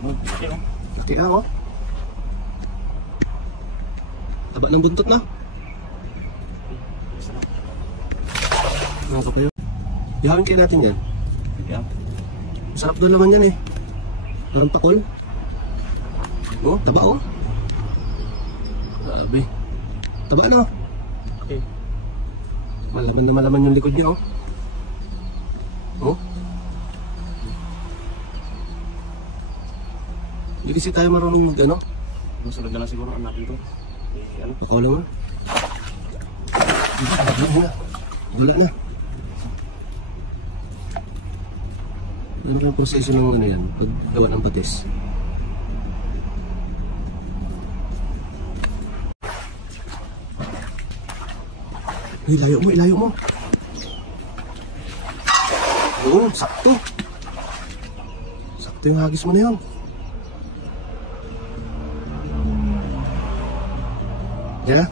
Laki oh. Taba ng buntot na. Nako kayo. Ihawin kayo natin yan. Masarap doon naman yan eh. Parang pakol. Oh, taba oh. Grabe. Taba na. Okay. Malaman na malaman yung likod niya oh. Oh. Hindi kasi tayo marunong mag ano. Masunod na lang siguro ang natin to. Ano? Pakawala mo. Wala na. Ano yung proseso ng ano yan? Paggawa ng patis? Ilayo mo, ilayo mo. Oo, sakto. Sakto yung hagis mo na yun. Yeah?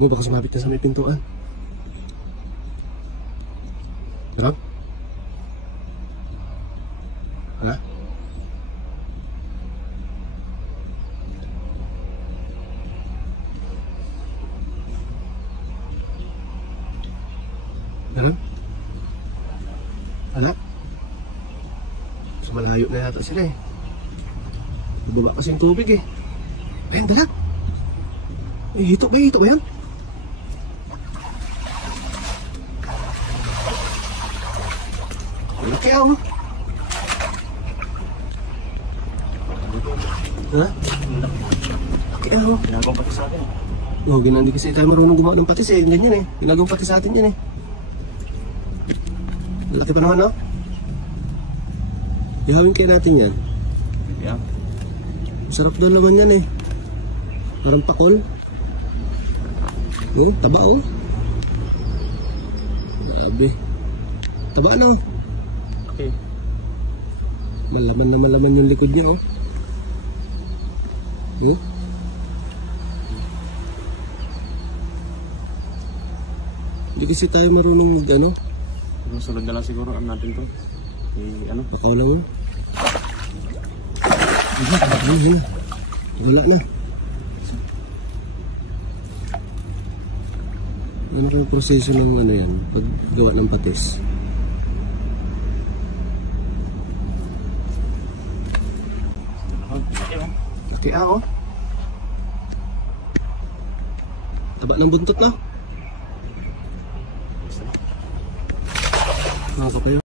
Baka sumabit na sa may pintuan. Diba? Ha? Ano? Anak? So malayo na yata sila eh. Bubaba kasi yung tubig eh. Ayun, dalag. Hito ba yan? Laki ako. Ha? Laki ako. Ginagawang pati sa atin. Oo, hindi kasi tayo marunong gumawa ng patis eh. Ganyan eh. Ginagawang pati sa atin yan eh. Laki pa naman no? Ihawin kayo natin yan. Yeah. Sarap doon naman yan eh. Parang pakol. Oh, taba oh. Grabe. Taba na oh. Okay. Malaman na malaman yung likod niya oh. Hmm? Hindi kasi tayo marunong mag ano. Masunod na lang siguro ang natin to. Ano? Pakawala mo. Wala na. Ano yung proseso ng ano yan? Paggawa ng patis? Laki oh. Taba ng buntot na. Nako kayo.